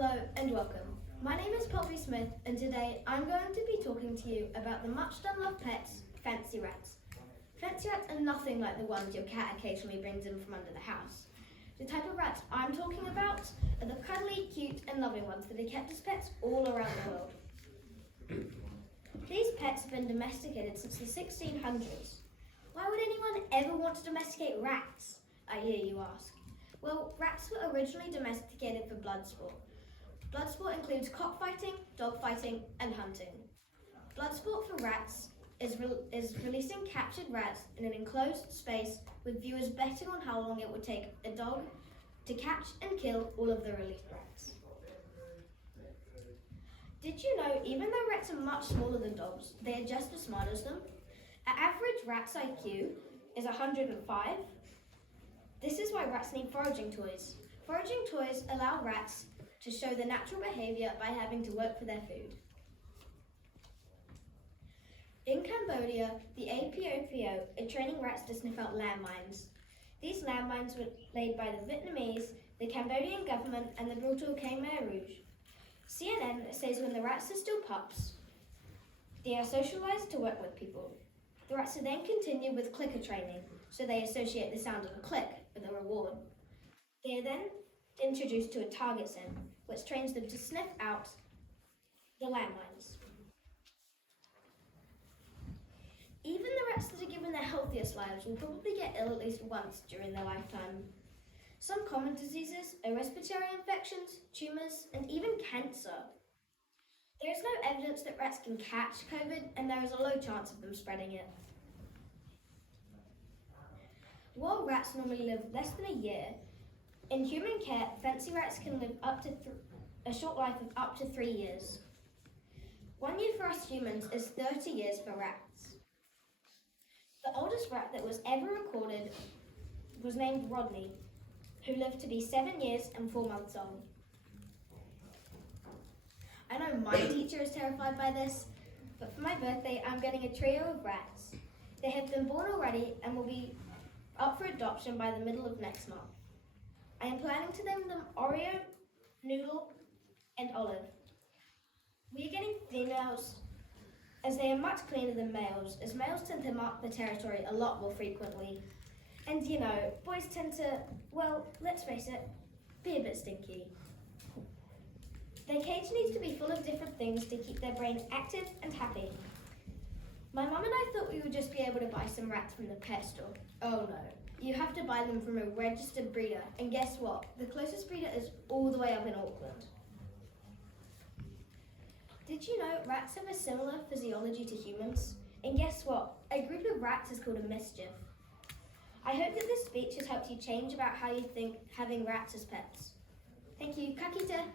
Hello and welcome. My name is Poppy Smith and today I'm going to be talking to you about the much loved pets, fancy rats. Fancy rats are nothing like the ones your cat occasionally brings in from under the house. The type of rats I'm talking about are the cuddly, cute and loving ones that are kept as pets all around the world. These pets have been domesticated since the 1600s. Why would anyone ever want to domesticate rats? I hear you ask. Well, rats were originally domesticated for blood sport. Blood sport includes cockfighting, dogfighting, and hunting. Blood sport for rats is releasing captured rats in an enclosed space with viewers betting on how long it would take a dog to catch and kill all of the released rats. Did you know even though rats are much smaller than dogs, they are just as smart as them? An average rat's IQ is 105. This is why rats need foraging toys. Foraging toys allow rats to show their natural behaviour by having to work for their food. In Cambodia, the APOPO are training rats to sniff out landmines. These landmines were laid by the Vietnamese, the Cambodian government and the brutal Khmer Rouge. CNN says when the rats are still pups, they are socialised to work with people. The rats are then continued with clicker training, so they associate the sound of a click with a reward. They are then introduced to a target scent, which trains them to sniff out the landmines. Even the rats that are given their healthiest lives will probably get ill at least once during their lifetime. Some common diseases are respiratory infections, tumours, and even cancer. There is no evidence that rats can catch COVID, and there is a low chance of them spreading it. While rats normally live less than a year, in human care, fancy rats can live up to a short life of up to 3 years. 1 year for us humans is 30 years for rats. The oldest rat that was ever recorded was named Rodney, who lived to be 7 years and 4 months old. I know my teacher is terrified by this, but for my birthday I'm getting a trio of rats. They have been born already and will be up for adoption by the middle of next month. I am planning to name them Oreo, Noodle, and Olive. We are getting females as they are much cleaner than males, as males tend to mark the territory a lot more frequently. And you know, boys tend to, well, let's face it, be a bit stinky. Their cage needs to be full of different things to keep their brain active and happy. My mum and I thought we would just be able to buy some rats from the pet store. Oh no, you have to buy them from a registered breeder, and guess what? The closest breeder is all the way up in Auckland. Did you know rats have a similar physiology to humans? And guess what? A group of rats is called a mischief. I hope that this speech has helped you change about how you think having rats as pets. Thank you. Ka kite.